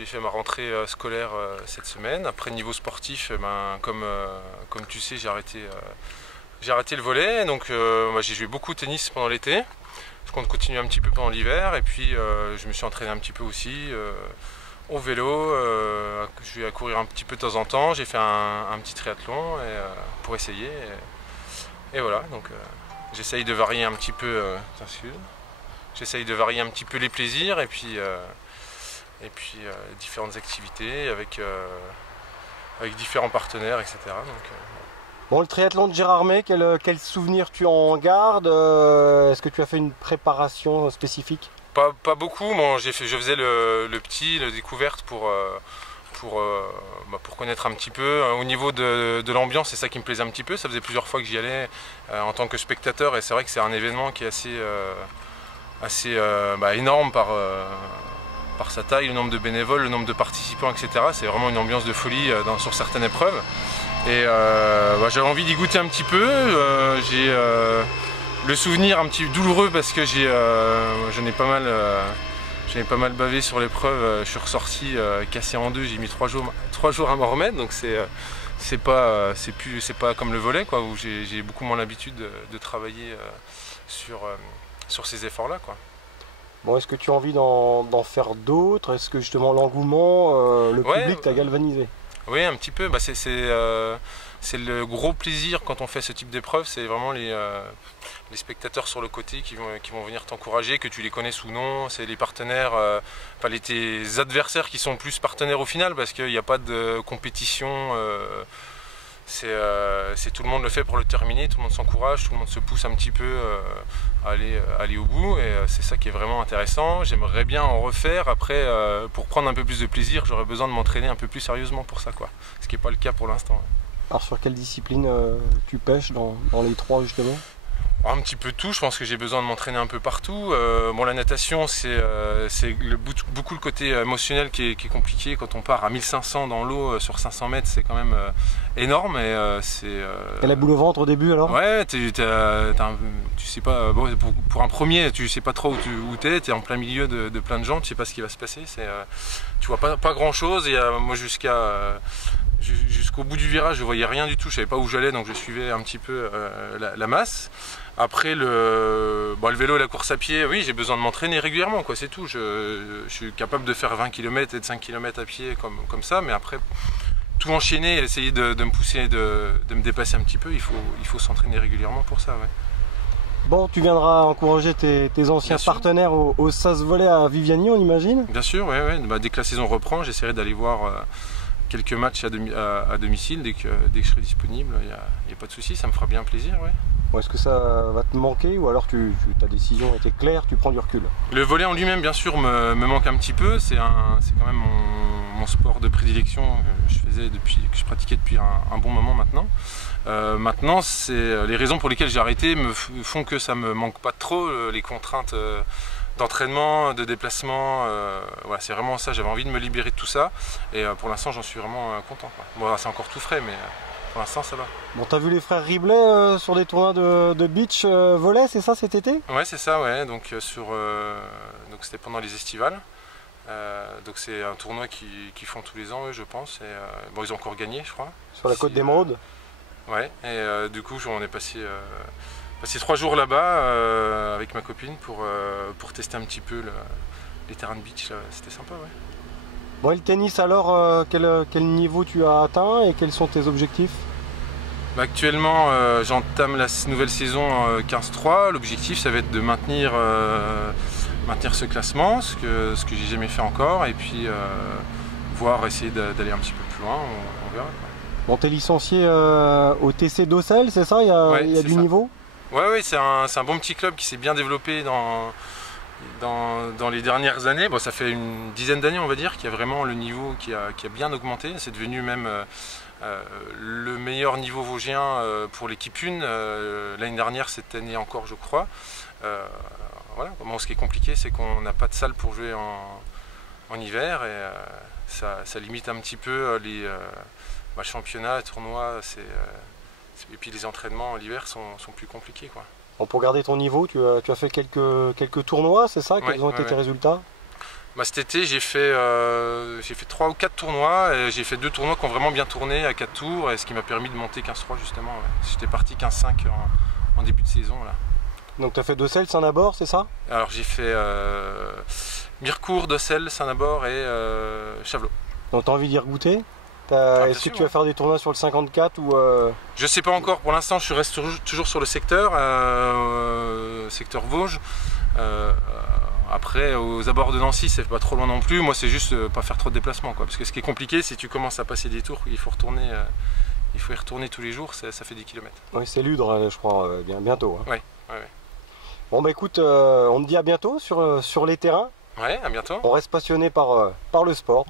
j'ai fait ma rentrée scolaire cette semaine. Après, niveau sportif, comme tu sais, j'ai arrêté le volley. Donc j'ai joué beaucoup au tennis pendant l'été. Je compte continuer un petit peu pendant l'hiver. Et puis je me suis entraîné un petit peu aussi au vélo. Je vais courir un petit peu de temps en temps. J'ai fait un petit triathlon pour essayer. Et voilà, donc j'essaye de varier un petit peu. J'essaye de varier un petit peu les plaisirs et puis différentes activités avec différents partenaires, etc. Donc, Bon, le triathlon de Gérardmer, quel souvenir tu en gardes? Est-ce que tu as fait une préparation spécifique? pas beaucoup. Bon, je faisais la découverte pour connaître un petit peu. Au niveau de l'ambiance, c'est ça qui me plaisait un petit peu. Ça faisait plusieurs fois que j'y allais en tant que spectateur et c'est vrai que c'est un événement qui est assez énorme par sa taille, le nombre de bénévoles, le nombre de participants, etc. C'est vraiment une ambiance de folie sur certaines épreuves. Et j'avais envie d'y goûter un petit peu. J'ai le souvenir un petit peu douloureux parce que j'en ai pas mal bavé sur l'épreuve. Je suis ressorti cassé en deux. J'ai mis 3 jours à m'en remettre. Donc c'est pas comme le volley, quoi, où j'ai beaucoup moins l'habitude de travailler sur ces efforts-là, quoi. Bon, est-ce que tu as envie d'en faire d'autres? Est-ce que justement l'engouement, le public t'a galvanisé? Oui, un petit peu. C'est le gros plaisir quand on fait ce type d'épreuve, c'est vraiment les spectateurs sur le côté qui vont venir t'encourager, que tu les connaisses ou non. C'est les partenaires, tes adversaires qui sont plus partenaires au final, parce qu'il n'y a pas de compétition. Tout le monde le fait pour le terminer, tout le monde s'encourage, tout le monde se pousse un petit peu à aller au bout, et c'est ça qui est vraiment intéressant. J'aimerais bien en refaire. Après, pour prendre un peu plus de plaisir, j'aurais besoin de m'entraîner un peu plus sérieusement pour ça, quoi. Ce qui n'est pas le cas pour l'instant. Alors sur quelle discipline tu pêches dans les trois justement? Un petit peu tout, je pense que j'ai besoin de m'entraîner un peu partout. La natation, c'est beaucoup le côté émotionnel qui est compliqué. Quand on part à 1500 dans l'eau sur 500 mètres, c'est quand même énorme. T'as la boule au ventre au début alors? Ouais, tu sais pas, pour un premier, tu sais pas trop où t'es, t'es en plein milieu de plein de gens, tu sais pas ce qui va se passer. Tu vois pas grand chose, et moi jusqu'au bout du virage, je voyais rien du tout, je savais pas où j'allais, donc je suivais un petit peu la masse. Après le vélo et la course à pied, oui, j'ai besoin de m'entraîner régulièrement, quoi, c'est tout. Je suis capable de faire 20 km et de 5 km à pied comme ça, mais après, tout enchaîner, essayer de me pousser, de me dépasser un petit peu, il faut s'entraîner régulièrement pour ça, ouais. Bon, tu viendras encourager tes anciens partenaires au SAS Volley à Viviani, on imagine? Bien sûr, ouais. Dès que la saison reprend, j'essaierai d'aller voir quelques matchs à domicile dès que je serai disponible. Il n'y a pas de souci, ça me fera bien plaisir, ouais. Bon, est-ce que ça va te manquer, ou alors ta décision était claire, tu prends du recul? Le volley en lui-même, bien sûr, me manque un petit peu. C'est quand même mon sport de prédilection que je pratiquais depuis un bon moment maintenant. Maintenant, les raisons pour lesquelles j'ai arrêté font que ça me manque pas trop, les contraintes d'entraînement, de déplacement. Voilà, c'est vraiment ça, j'avais envie de me libérer de tout ça, et pour l'instant j'en suis vraiment content, quoi. Bon, c'est encore tout frais, mais pour l'instant ça va. Bon, t'as vu les frères Riblet sur des tournois de beach volley, c'est ça, cet été? Ouais, c'est ça, ouais. Donc c'était pendant les estivales. Donc c'est un tournoi qu'ils font tous les ans, eux, je pense. Et ils ont encore gagné, je crois. Sur la côte d'Émeraude? Ouais, et du coup on est passé 3 jours là-bas avec ma copine pour tester un petit peu les terrains de beach. C'était sympa, ouais. Bon, et le tennis alors, quel niveau tu as atteint et quels sont tes objectifs? Actuellement, j'entame la nouvelle saison 15-3. L'objectif, ça va être de maintenir ce classement, ce que j'ai jamais fait encore, et puis essayer d'aller un petit peu plus loin, on verra, quoi. Bon, t'es licencié au TC d'Auxelles, c'est ça? Il y a du niveau? Ouais, c'est un bon petit club qui s'est bien développé dans les dernières années. Bon, ça fait une dizaine d'années, on va dire, qu'il y a vraiment le niveau qui a bien augmenté. C'est devenu même le meilleur niveau vosgien pour l'équipe 1 l'année dernière, cette année encore, je crois. Voilà. Bon, ce qui est compliqué, c'est qu'on n'a pas de salle pour jouer en hiver, et ça limite un petit peu les championnats, tournois, et puis les entraînements l'hiver sont plus compliqués, quoi. Bon, pour garder ton niveau, tu as fait quelques tournois, c'est ça? Quels ont été tes résultats? Bah, cet été, j'ai fait 3 ou 4 tournois. J'ai fait 2 tournois qui ont vraiment bien tourné à 4 tours, et ce qui m'a permis de monter 15-3 justement. Ouais. J'étais parti 15-5 en début de saison. Là. Donc tu as fait Docelles, Saint-Nabord, c'est ça? Alors j'ai fait Mirecourt, Docelles, Saint-Nabord et Chavelot. Donc tu as envie d'y regoûter? Ah, Est-ce que tu vas faire des tournois sur le 54 ou Je sais pas encore, pour l'instant je reste toujours sur le secteur, secteur Vosges. Après aux abords de Nancy c'est pas trop loin non plus, moi c'est juste pas faire trop de déplacements quoi. Parce que ce qui est compliqué c'est que tu commences à passer des tours, il faut y retourner tous les jours, ça fait des kilomètres. Oui, c'est Ludre je crois, bientôt. Hein. Oui. Bon bah écoute, on te dit à bientôt sur les terrains. Ouais, à bientôt. On reste passionné par le sport.